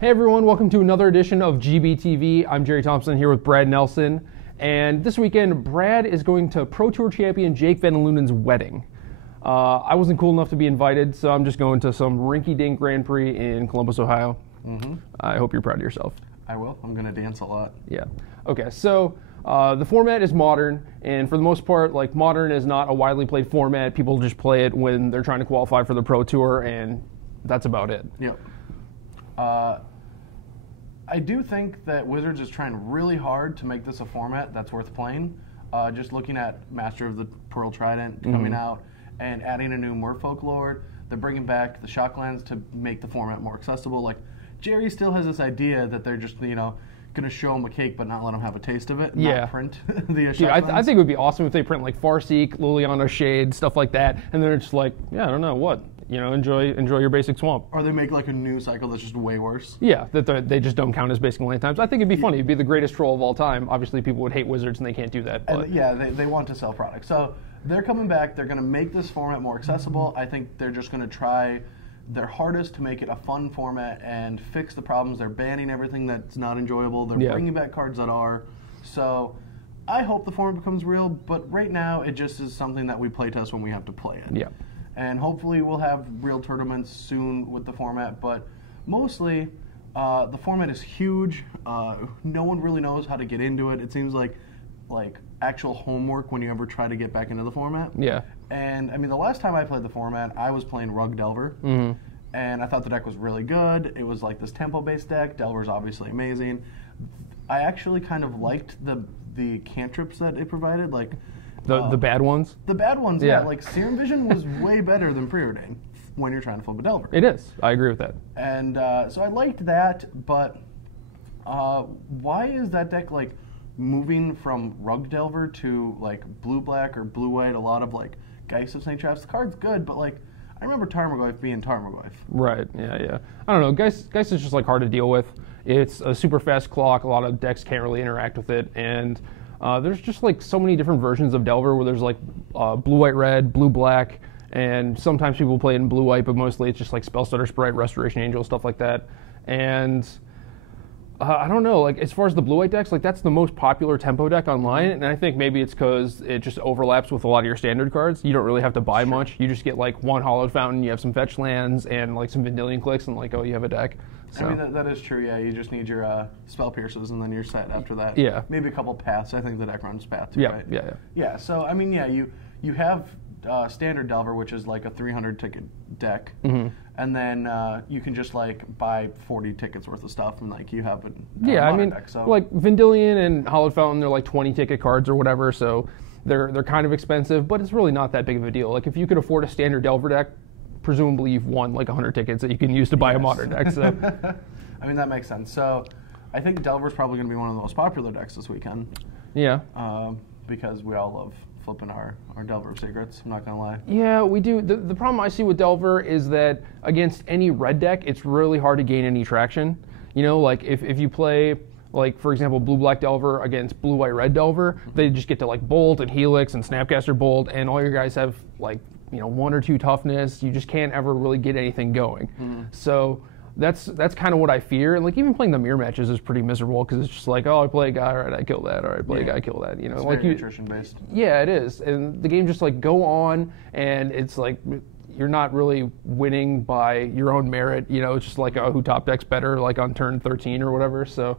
Hey everyone, welcome to another edition of GBTV. I'm Jerry Thompson here with Brad Nelson. And this weekend, Brad is going to Pro Tour champion Jake Van Loonen's wedding. I wasn't cool enough to be invited, so I'm just going to some rinky-dink Grand Prix in Columbus, Ohio. I hope you're proud of yourself. I will. I'm going to dance a lot. Yeah. Okay, so the format is modern, and for the most part, like, modern is not a widely played format. People just play it when they're trying to qualify for the Pro Tour, and that's about it. Yep. I do think that Wizards is trying really hard to make this a format that's worth playing. Just looking at Master of the Pearl Trident coming out and adding a new Merfolk Lord, they're bringing back the Shocklands to make the format more accessible. Like, Jerry still has this idea that they're just, you know, going to show them a cake but not let them have a taste of it and not print the Shocklands. Dude, I think it would be awesome if they print like Farseek, Liliana Shade, stuff like that, and then it's just like, yeah, I don't know, what? You know, enjoy your basic swamp. Or they make like a new cycle that's just way worse. Yeah, that they just don't count as basic land times. I think it'd be funny. It'd be the greatest troll of all time. Obviously, people would hate Wizards and they can't do that. But. And yeah, they want to sell products. So they're coming back. They're going to make this format more accessible. I think they're just going to try their hardest to make it a fun format and fix the problems. They're banning everything that's not enjoyable. They're bringing back cards that are. So I hope the format becomes real, but right now it just is something that we play test when we have to play it. Yeah. And hopefully we'll have real tournaments soon with the format, but mostly the format is huge. No one really knows how to get into it. It seems like actual homework when you ever try to get back into the format. Yeah. And I mean, the last time I played the format, I was playing Rug Delver, and I thought the deck was really good. It was like this tempo-based deck. Delver's obviously amazing. I actually kind of liked the cantrips that it provided, like. The bad ones? The bad ones, yeah. Like, Serum Vision was way better than Preordain when you're trying to flip a Delver. It is. I agree with that. And so I liked that, but why is that deck, like, moving from Rug Delver to, like, blue-black or blue-white? A lot of, like, Geist of St. Traps. The card's good, but, like, I remember Tarmogoyf being Tarmogoyf. Right, yeah. I don't know. Geist is just, like, hard to deal with. It's a super fast clock. A lot of decks can't really interact with it, and there's just like so many different versions of Delver where there's like blue, white, red, blue, black, and sometimes people play it in blue, white, but mostly it's just like Spellstutter Sprite, Restoration Angel, stuff like that. And I don't know, like as far as the blue, white decks, like that's the most popular tempo deck online, and I think maybe it's because it just overlaps with a lot of your standard cards. You don't really have to buy much. You just get like one Hallowed Fountain, you have some fetch lands, and like some Vendilion clicks, and like, oh, you have a deck. So. I mean, that is true, yeah. You just need your Spell Pierces, and then you're set after that. Yeah. Maybe a couple paths. I think the deck runs path, too, right? Yeah. Yeah, so, I mean, yeah, you have Standard Delver, which is like a 300-ticket deck, and then you can just, like, buy 40 tickets worth of stuff, and, like, you have a I mean, deck, so. Like, Vendilion and Hallowed Fountain, they're like 20-ticket cards or whatever, so they're kind of expensive, but it's really not that big of a deal. Like, if you could afford a Standard Delver deck, presumably you've won like 100 tickets that you can use to buy a modern deck. So, I mean, that makes sense. So, I think Delver's probably going to be one of the most popular decks this weekend. Yeah. Because we all love flipping our Delver secrets. I'm not going to lie. Yeah, we do. The problem I see with Delver is that against any red deck, it's really hard to gain any traction. You know, like if you play, like, for example, blue-black Delver against blue-white-red Delver, they just get to like Bolt and Helix and Snapcaster Bolt, and all your guys have like, you know, 1 or 2 toughness. You just can't ever really get anything going. So that's kind of what I fear. And like even playing the mirror matches is pretty miserable because it's just like, oh, I play a guy, all right, I kill that, all right, play a guy, kill that. You know, it's like very nutrition based. Yeah, it is, and the game just like go on, and it's like you're not really winning by your own merit. You know, it's just like, oh, who top decks better, like on turn 13 or whatever. So.